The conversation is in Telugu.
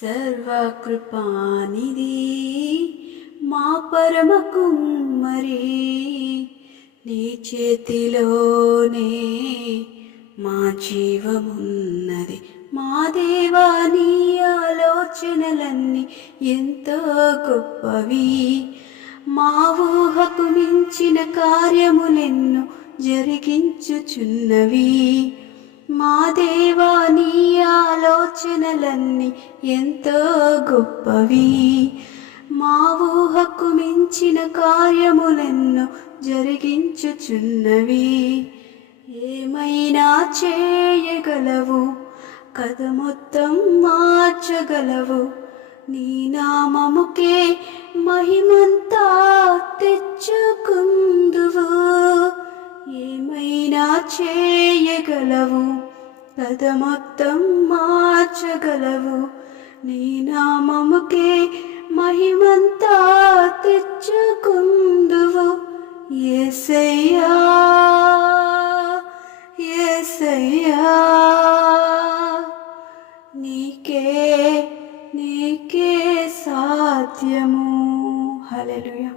సర్వకృపానిధి మా పరమ కుమ్మరి, నీ చేతిలోనే మా జీవమున్నది. మా దేవా, నీ ఆలోచనలన్నీ ఎంతో గొప్పవి. మా ఊహకు మించిన కార్యములెన్నో జరిగించుచున్నవి. మా దేవా, నీ ఆలోచనలన్నీ ఎంతో గొప్పవి. మా ఊహకు మించిన కార్యములెన్నో జరిగించుచున్నవి. ఏమైనా చేయగలవు, కథ మొత్తం మార్చగలవు. నీ నామముకే మహిమంతా తెచ్చుకుందువు. ఏమైనా చేయగలవు, కథ మొత్తం మార్చగలవు. నీ నామముకే మహిమంతా తెచ్చుకుందువు. యేసయ్యా, యేసయ్యా, నీకే సాధ్యము. హల్లెలూయా.